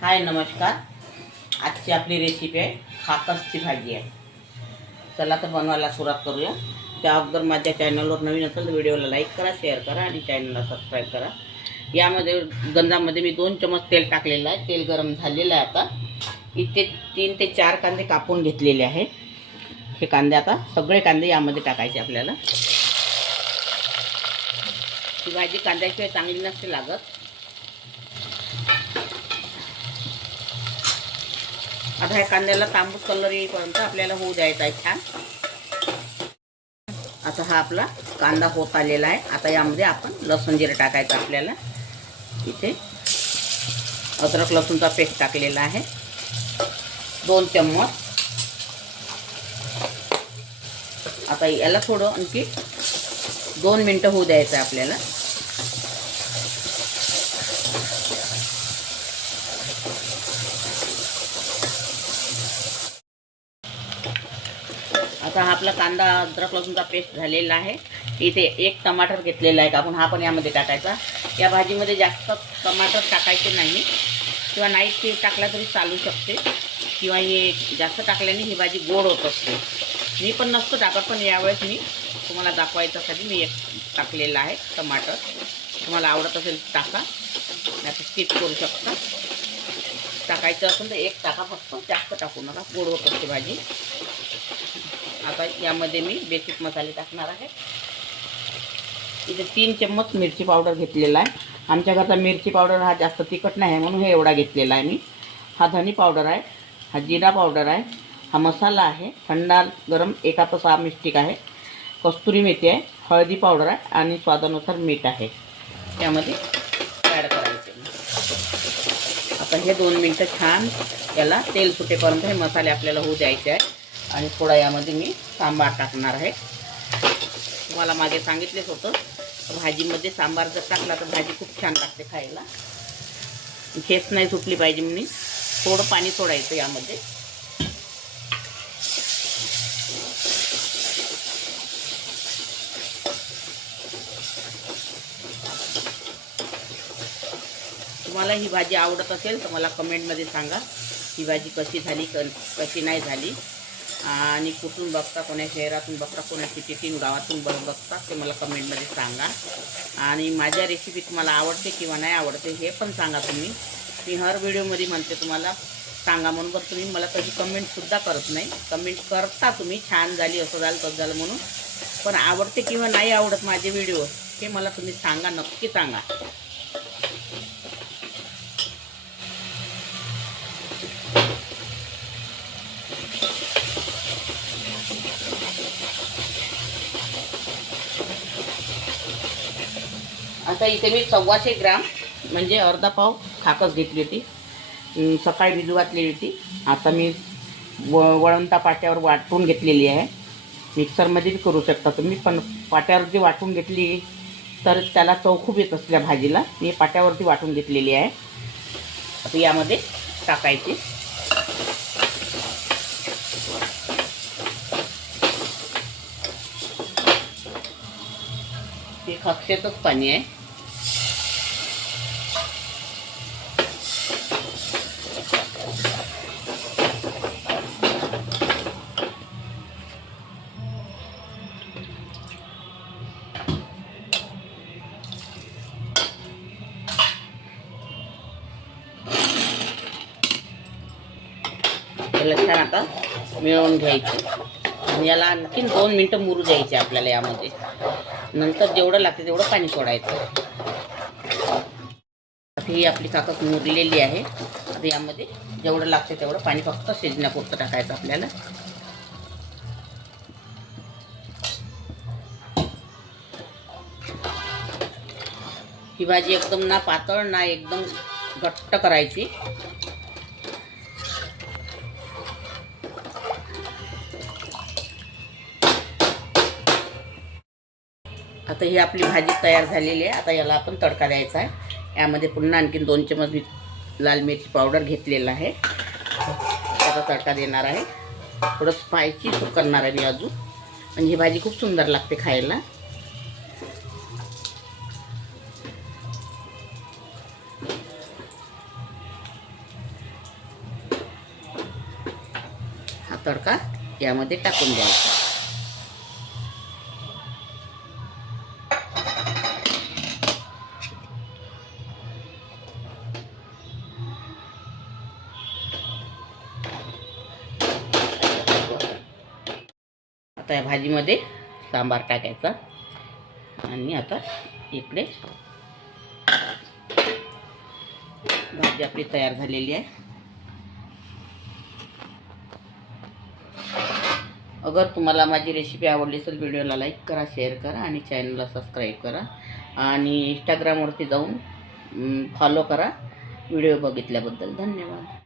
हाय नमस्कार. आजची आपली रेसिपी आहे खाकसची भाजी आहे. चला तर बनवायला सुरुवात करूया. त्या अगोदर माझ्या चॅनलवर नवीन असेल तर व्हिडिओला लाईक करा, शेअर करा आणि चॅनलला सबस्क्राईब करा. यामध्ये गंजामध्ये मी 2 चमच तेल टाकलेलं आहे. तेल गरम झालेलं आहे. आता इथे 3 ते 4 कांदे कापून घेतलेले आहे. हे कांदे आता सगळे कांदे यामध्ये टाकायचे आपल्याला. ही भाजी कांद्याशिवाय चांगली नसते लागत. आता ह्या कांद्याला तांबूस कलर येईपर्यंत आपल्याला होऊ द्यायचा आहे छान. आता हा आपला कांदा होत आलेला आहे. आता यामध्ये आपण लसूण जिरं टाकायचं आपल्याला. इथे अद्रक लसूणचा पेस्ट टाकलेला आहे 2 चम्मच. आता याला थोडं आणखी 2 मिनटं होऊ द्यायचं आहे आपल्याला. आता हा आपला कांदा अद्रक लसूणचा पेस्ट झालेला आहे. इथे 1 टमाटर घेतलेला आहे आपण, हा पण यामध्ये टाकायचा. या भाजीमध्ये जास्त टमाटर टाकायचे नाही किंवा नाही ते टाकला तरी चालू शकते, किंवा हे जास्त टाकल्याने ही भाजी गोड होत असते. मी पण नसतो टाकत, पण यावेळेस मी तुम्हाला दाखवायच्यासाठी मी 1 टाकलेला आहे टमाटर. तुम्हाला आवडत असेल टाका, नाही स्किप करू शकता. टाकायचं असेल तर 1 टाका फक्त, जास्त टाकू नका, गोड होत असते भाजी. आता यामध्ये मी बेसिक मसाले टाकणार आहे. इथे 3 चम्मच मिरची पावडर घेतलेला आहे. आमच्या घरचा मिरची पावडर हा जास्त तिखट नाही आहे म्हणून हे एवढा घेतलेला आहे मी. हा धनी पावडर आहे, हा जिरा पावडर आहे, हा मसाला आहे, थंडा गरम 1 हात 6 मिस्टिक आहे, कस्तुरी मेथी आहे, हळदी पावडर आहे आणि स्वादानुसार मीठ आहे. त्यामध्ये ॲड करायचे. आता हे 2 मिनटं छान याला तेल सुटेपर्यंत हे मसाले आपल्याला होऊ द्यायचे आहे. आणि थोडा यामध्ये मी सांबार टाकणार आहे. तुम्हाला मागे सांगितलेच होतं, भाजीमध्ये सांबार जर टाकला तर भाजी खूप छान लागते खायला. ठेस नाही सुटली पाहिजे म्हणून थोडं पाणी सोडायचं यामध्ये. तुम्हाला ही भाजी आवडत असेल तर मला कमेंटमध्ये सांगा ही भाजी कशी झाली, कशी नाही झाली, आणि कुठून बघता, कोण्या शहरातून बघता, कोण्या सिटीतून गावातून बघता ते मला कमेंटमध्ये सांगा. आणि माझ्या रेसिपी तुम्हाला आवडते किंवा नाही आवडते हे पण सांगा तुम्ही. मी हर व्हिडिओमध्ये म्हणते तुम्हाला सांगा म्हणून, पण तुम्ही मला कधी कमेंटसुद्धा करत नाही. कमेंट करता तुम्ही छान झाली, असं झालं तसं झालं म्हणून, पण आवडते किंवा नाही आवडत माझे व्हिडिओ हे मला तुम्ही सांगा, नक्की सांगा. आता इथे मी 125 ग्राम म्हणजे अर्धा पाव खाकस घेतली होती. सकाळी भिजू घातलेली होती. आता मी वळवंता पाट्यावर वाटून घेतलेली आहे. मिक्सरमध्ये बी करू शकता तुम्ही, पण पाट्यावर जी वाटून घेतली तर त्याला चव खूप येत असल्या भाजीला. मी पाट्यावरती वाटून घेतलेली आहे. आता यामध्ये टाकायची. हे खाकसेचंच पाणी आहे. याला छान आता मिळवून घ्यायचं आणि याला आणखीन 2 मिनटं मुरू द्यायचे आपल्याला यामध्ये. नंतर जेवढं लागते तेवढं पाणी सोडायचं. ही आपली खाकस मुरलेली आहे. आता यामध्ये जेवढं लागते तेवढं पाणी फक्त शिजण्यापुरतं टाकायचं आपल्याला. ही भाजी एकदम ना पातळ ना एकदम घट्ट करायची. आता ही आपली भाजी तयार झालेली आहे. आता याला आपण तडका द्यायचा आहे. यामध्ये पुन्हा आणखीन 2 चमच लाल मिरची पावडर घेतलेला आहे. आता तडका देणार आहे. थोडं स्पायसी करणार आहे मी अजून, म्हणजे ही भाजी खूप सुंदर लागते खायला. तडका यामध्ये टाकून द्यायचा. आता या भाजीमध्ये सांबार टाकायचा आणि आता इकडे भाजी आपली तयार झालेली आहे. अगर तुम्हाला माझी रेसिपी आवडली असेल व्हिडिओला लाईक करा, शेअर करा आणि चॅनलला सबस्क्राईब करा आणि इंस्टाग्रामवरती जाऊन फॉलो करा. व्हिडिओ बघितल्याबद्दल धन्यवाद.